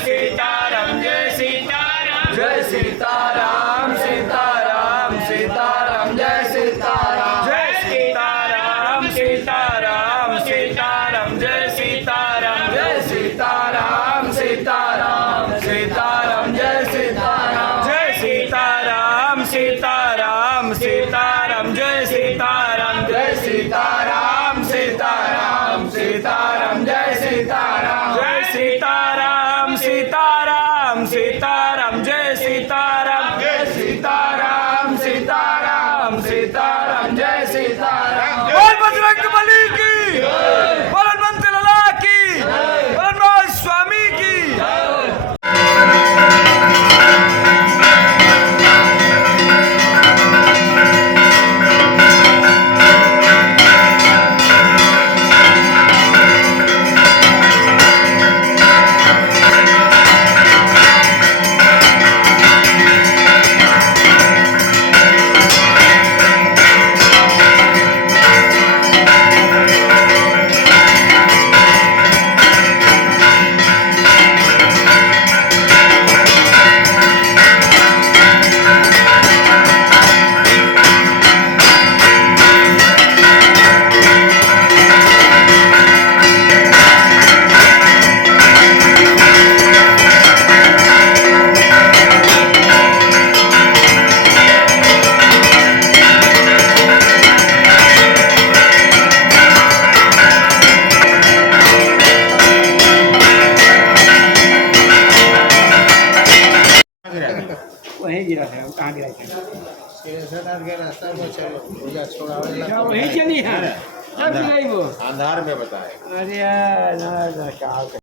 सीताराम जय सीताराम जय सीताराम सीताराम सीताराम जय सीताराम जय सीताराम सीताराम सीताराम जय सीताराम जय सीताराम सीताराम सीताराम जय सीताराम जय सीताराम सीताराम सीताराम जय सीताराम जय सीताराम सीताराम सीताराम जय सीताराम जय सीताराम सीताराम सीताराम जय सीताराम जय सीताराम सीताराम सीताराम जय सीताराम बोल बजरंगबली की बोल हनुमंत लाला की बोल हनुमान स्वामी की वहीं गिरा था, वो कहाँ गिरा था? वहीं चली है, अब गिराई वो। आधार में बताए अरे यार, ना क्या